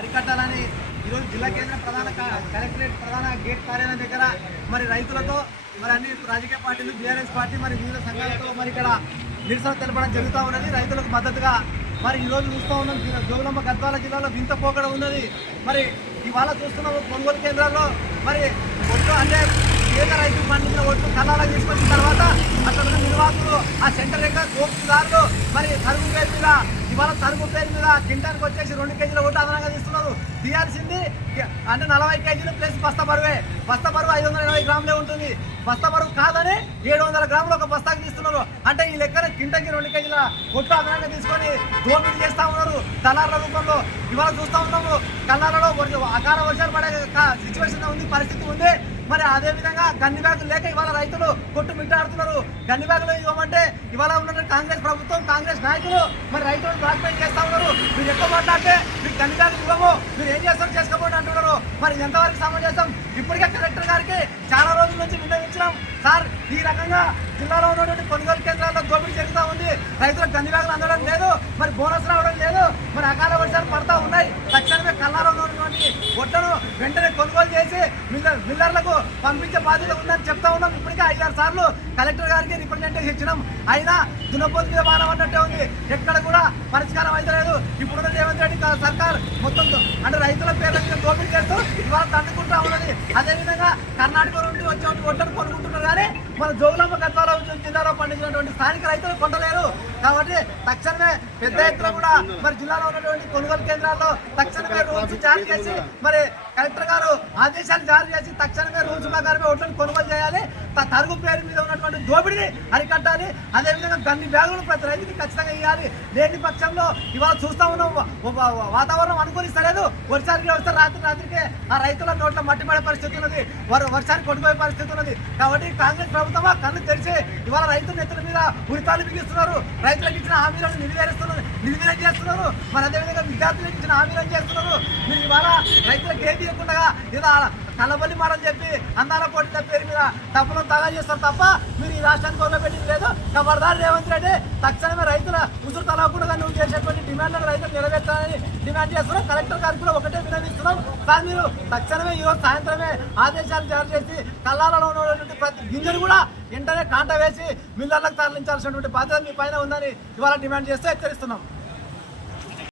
అరికట్టాలని ఈరోజు జిల్లా కేంద్ర ప్రధాన కలెక్టరేట్ ప్రధాన గేట్ కార్యాలయం దగ్గర మరి రైతులతో మరి అన్ని రాజకీయ పార్టీలు బీఆర్ఎస్ పార్టీ మరి వివిధ సంఘాలతో మరి ఇక్కడ నిరసన తెలపడం జరుగుతూ ఉన్నది. రైతులకు మద్దతుగా మరి ఈరోజు చూస్తూ ఉన్నాం జోగులాంబ గద్వాల జిల్లాలో వింత పోకడ ఉన్నది. మరి ఇవాళ చూస్తున్నాము కొనుగోలు కేంద్రాల్లో మరి ఒట్లు అంటే పేద రైతులు పండించిన ఒట్లు కళ్ళాలకు తీసుకొచ్చిన తర్వాత అక్కడ ఉన్న నిర్వాహకులు ఆ సెంటర్ యొక్క దోపుదారులు మరి సరుకు పేరు మీద ఇవాళ సరుకు పేరు మీద కింటానికి వచ్చేసి 2 కేజీల ఓటు అదనంగా తీస్తున్నారు. తీయాల్సింది అంటే 40 కేజీలు ప్లస్ బస్తా బరువే. బస్తా బరువు 580 గ్రాములే ఉంటుంది. బస్తా బరువు కాదని 700 గ్రాములు ఒక బస్తాకి తీస్తున్నారు. అంటే ఈ లెక్కన కింటకి 2 కేజీల ఒట్లు అదనంగా తీసుకొని దోపిడీ చేస్తా ఉన్నారు దళారుల రూపంలో. ఇవాళ చూస్తూ ఉన్నాము కల్లాలలో అకాల వర్షాలు పడే సిచ్యువేషన్ ఉంది, పరిస్థితి ఉంది. మరి అదేవిధంగా గన్ని బ్యాగులు లేక ఇవాళ రైతులు కొట్టు మిట్టాడుతున్నారు. గన్ని బ్యాగులు ఇవ్వమంటే ఇవాళ ఉన్న కాంగ్రెస్ ప్రభుత్వం కాంగ్రెస్ నాయకులు మరి రైతులను బ్లాక్మెయిల్ చేస్తా ఉన్నారు. మీరు ఎక్కువ మాట్లాడితే మీకు గన్ని బ్యాగులు ఇవ్వము, మీరు ఏం చేస్తారు చేసుకోబోండి అంటున్నారు. మరి ఎంతవరకు సమంజసం? ఇప్పటికే కలెక్టర్ గారికి చాలా రోజుల నుంచి విన్నవించినాం. సార్ ఈ రకంగా జిల్లాలో ఉన్నటువంటి కొనుగోలు కేంద్రాల్లో దోపిడీ జరుగుతూ ఉంది. రైతులకు గన్ని బ్యాగులు అందడం లేదు, మరి బోనస్ రావడం లేదు, మరి అకాల వర్షాలు పడతా ఉన్నాయి. తక్షణమే కల్లాలో ఉన్నటువంటి ఒడ్లను వెంటనే కొనుగోలు చేసి మిల్లర్లకు పంపించే బాధ్యత ఉందని చెప్తా ఉన్నాం. ఇప్పటికే 5-6 సార్లు కలెక్టర్ గారికి రిప్రజెంటేషన్ ఇచ్చినాం. అయినా దున్నపోతు మీద బాణం అన్నట్టే ఉంది, ఎక్కడ కూడా పరిష్కారం అయితే లేదు. ఇప్పుడున్న రేవంత్ రెడ్డి సర్కార్ మొత్తం అంటే రైతుల పేర్ల మీద దోపిడీ చేస్తూ ఇవాళ దండుకుంటా ఉన్నది. అదేవిధంగా కర్ణాటక నుండి వచ్చే ఒడ్లను కొనుక్కుంటున్నారు కానీ మన జోగులాంబ గద్వాల జిల్లాలో పండించినటువంటి స్థానిక రైతులు కొంటలేరు. కాబట్టి తక్షణమే పెద్ద ఎత్తున కూడా మరి జిల్లాలో ఉన్నటువంటి కొనుగోలు కేంద్రాల్లో తక్షణమే రూల్స్ జారీ చేసి మరి కలెక్టర్ గారు ఆదేశాలు జారీ చేసి తక్షణమే రూల్స్ ప్రకారమే ఓట్లను కొనుగోలు చేయాలి. తరుగు పేరు మీద ఉన్నటువంటి దోపిడిని అరికట్టాలి. అదేవిధంగా గన్ని బ్యాగులు ప్రతి రైతుకి ఖచ్చితంగా ఇవ్వాలి. లేని పక్షంలో ఇవాళ చూస్తా ఉన్నాం వాతావరణం అనుకూలిస్తలేదు. వర్షానికి వస్తే రాత్రికి ఆ రైతుల నోట్ల మట్టి పడే పరిస్థితి ఉన్నది, వర్షానికి కొట్టుకునే పరిస్థితి ఉన్నది. కాబట్టి కాంగ్రెస్ ప్రభుత్వమా కళ్ళు తెరిచి ఇవాళ రైతుల నెత్తుల మీద ఉరితాలు బిగిస్తున్నారు. రైతులకు ఇచ్చిన హామీలను నిర్వీర్యం చేస్తున్నారు. మరి అదేవిధంగా విద్యార్థులకు ఇచ్చిన హామీలను చేస్తున్నారు. మీరు ఇవాళ రైతులకు ఏం తీయకుండా ఏదో కలబల్లి మాటలు చెప్పి అందాల పోటీల పేరు మీద తప్పులను తగా చేస్తారు తప్ప మీరు ఈ రాష్ట్రానికి వదిలిపెట్టింది లేదు. ఖబర్దార్ రేవంత్ రెడ్డి, తక్షణమే రైతుల ఉసురు తలవకుండా నువ్వు చేసేటువంటి డిమాండ్లను రైతులు నెరవేర్చాలని డిమాండ్ చేస్తున్నాం. కలెక్టర్ గారికి కూడా ఒకటే వినవిస్తున్నాం. కానీ మీరు తక్షణమే ఈరోజు సాయంత్రమే ఆదేశాలు జారీ చేసి కల్లాలలో ఉన్నటువంటి ప్రతి గింజను కూడా వెంటనే కాంట వేసి మిల్లర్లకు తరలించాల్సినటువంటి బాధ్యత మీ పైన ఉందని ఇవాళ డిమాండ్ చేస్తూ హెచ్చరిస్తున్నాం.